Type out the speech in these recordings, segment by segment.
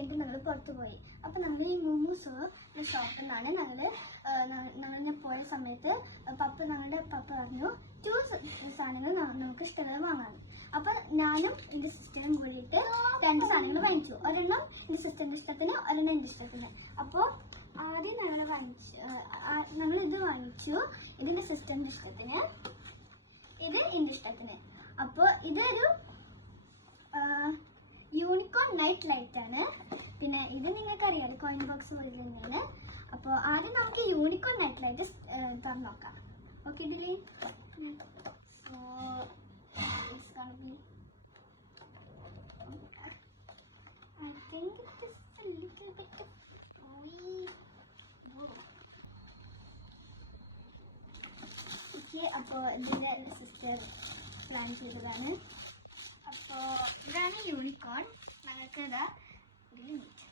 Weekend ഞങ്ങൾ പുറത്ത് പോയി. അപ്പോൾ ഞങ്ങൾ ഈ മൂമൂസ് ഷോപ്പിൽ നിന്നാണ് ഞങ്ങൾ പോയ സമയത്ത് ഞങ്ങളുടെ പപ്പ പറഞ്ഞു 2 സാധനങ്ങൾ നമുക്ക് ഇഷ്ടമുള്ളത് വാങ്ങാൻ. അപ്പോൾ ഞാനും എൻ്റെ സിസ്റ്ററും കൂടിയിട്ട് 2 സാധനങ്ങൾ വാങ്ങിച്ചു. ഒരെണ്ണം എൻ്റെ സിസ്റ്ററിൻ്റെ ഇഷ്ടത്തിന്, ഒരെണ്ണം എൻ്റെ ഇഷ്ടത്തിന്. അപ്പോൾ ആദ്യം ഞങ്ങൾ ഇത് വാങ്ങിച്ചു, ഇതിൻ്റെ സിസ്റ്ററിൻ്റെ ഇഷ്ടത്തിന്, ഇത് എൻ്റെ ഇഷ്ടത്തിന്. അപ്പോൾ ഇതൊരു യൂണിക്കോൺ നൈറ്റ് ലൈറ്റ് ആണ്. പിന്നെ ഇത് നിങ്ങൾക്ക് അറിയാം, കോയിൻ ബോക്സ് പോലെ തന്നെയാണ്. അപ്പോൾ ആദ്യം നമുക്ക് യൂണിക്കോൺ നൈറ്റ് ലൈറ്റ് തുറന്ന് നോക്കാം. ഓക്കെ ഡിലി, so it's gonna be I think it is a little bit weak. Okay, അപ്പോൾ ഇതിൻ്റെ സിസ്റ്റർ പ്ലാൻ ചെയ്തതാണ്. അപ്പോൾ ഇതാണ് യൂണിക്കോൺ.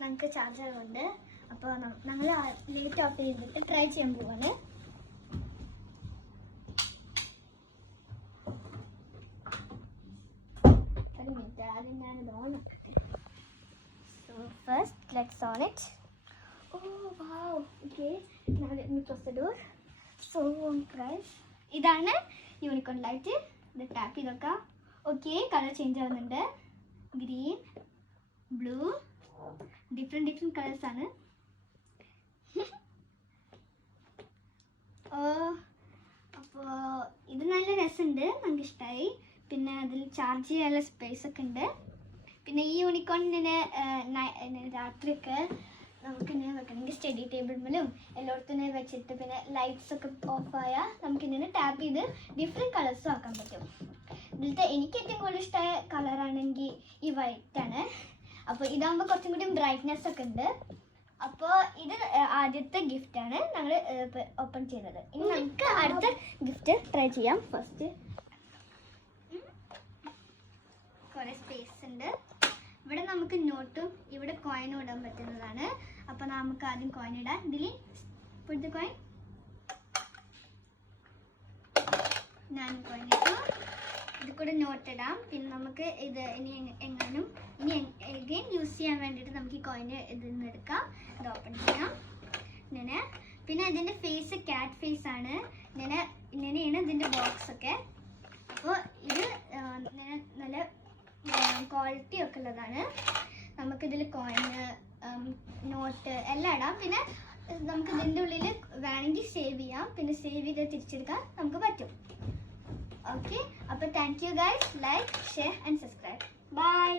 ഞങ്ങൾക്ക് ചാർജറുണ്ട്. അപ്പോൾ ഞങ്ങൾ ലൈറ്റ് ഓഫ് ചെയ്തിട്ട് ട്രൈ ചെയ്യാൻ പോവാണ്. ഒരു മിനിറ്റ്, ആദ്യം ഞാനിത് ഓൺ ആക്കട്ടെ. So first let's on it. Oh wow, okay. now let me close the door. So guys, ഇതാണ് യൂണിക്കോൺ ലൈറ്റ്. ഇത് ടാപ്പ് ചെയ്ത് നോക്കാം. ഓക്കെ, കളർ ചേഞ്ച് ആവുന്നുണ്ട്. ഗ്രീൻ, ബ്ലൂ, ഡിഫറെൻറ്റ് കളേഴ്സാണ്. അപ്പോൾ ഇത് നല്ല രസമുണ്ട്, നമുക്ക് ഇഷ്ടമായി. പിന്നെ അതിൽ ചാർജ് ചെയ്യാനുള്ള സ്പേസ് ഒക്കെ ഉണ്ട്. പിന്നെ ഈ യൂണിക്കോണിന് രാത്രിയൊക്കെ നമുക്ക് ഇങ്ങനെ വെക്കണമെങ്കിൽ സ്റ്റഡി ടേബിളിലും എല്ലായിടത്തും വെച്ചിട്ട് പിന്നെ ലൈറ്റ്സ് ഒക്കെ ഓഫായാൽ നമുക്കിങ്ങനെ ടാപ്പ് ചെയ്ത് ഡിഫറെൻറ്റ് കളേഴ്സും ആക്കാൻ പറ്റും. ഇതിലത്തെ എനിക്ക് ഏറ്റവും കൂടുതൽ ഇഷ്ടമായ കളറാണെങ്കിൽ ഈ വൈറ്റ് ആണ്. അപ്പോൾ ഇതാകുമ്പോൾ കുറച്ചും കൂടി ബ്രൈറ്റ്നെസ് ഒക്കെ ഉണ്ട്. അപ്പോൾ ഇത് ആദ്യത്തെ ഗിഫ്റ്റാണ് ഞങ്ങൾ ഓപ്പൺ ചെയ്തത്. ഇനി നമുക്ക് അടുത്ത ഗിഫ്റ്റ് ട്രൈ ചെയ്യാം. ഫസ്റ്റ് കുറേ സ്പേസ് ഉണ്ട്. ഇവിടെ നമുക്ക് നോട്ടും ഇവിടെ കോയിനും ഇടാൻ പറ്റുന്നതാണ്. അപ്പോൾ നമുക്ക് ആദ്യം കോയിൻ ഇടാം. ഇതിൽ ഇപ്പോഴത്തെ കോയിൻ ഞാൻ കോയിൻ ഇട്ടു. ഇത് കൂടെ നോട്ട് ഇടാം. പിന്നെ നമുക്ക് ഇത് ഇനി എഗെയിൻ യൂസ് ചെയ്യാൻ വേണ്ടിയിട്ട് നമുക്ക് ഈ കോയിന് ഇതിൽ നിന്ന് എടുക്കാം. ഇത് ഓപ്പൺ ചെയ്യാം ഇങ്ങനെ. പിന്നെ ഇതിൻ്റെ ഫേസ് ക്യാറ്റ് ഫേസ് ആണ്. ഇങ്ങനെയാണ് ഇതിൻ്റെ ബോക്സ് ഒക്കെ. അപ്പോൾ ഇത് നല്ല ക്വാളിറ്റി ഒക്കെ ഉള്ളതാണ്. നമുക്കിതിൽ കോയിന്, നോട്ട് എല്ലാം ഇടാം. പിന്നെ നമുക്ക് ഇതിൻ്റെ ഉള്ളിൽ വേണമെങ്കിൽ സേവ് ചെയ്യാം. പിന്നെ സേവ് ചെയ്ത് തിരിച്ചെടുക്കാൻ നമുക്ക് പറ്റും. Okay, അപ്പോൾ thank you guys. Like, share and subscribe. Bye.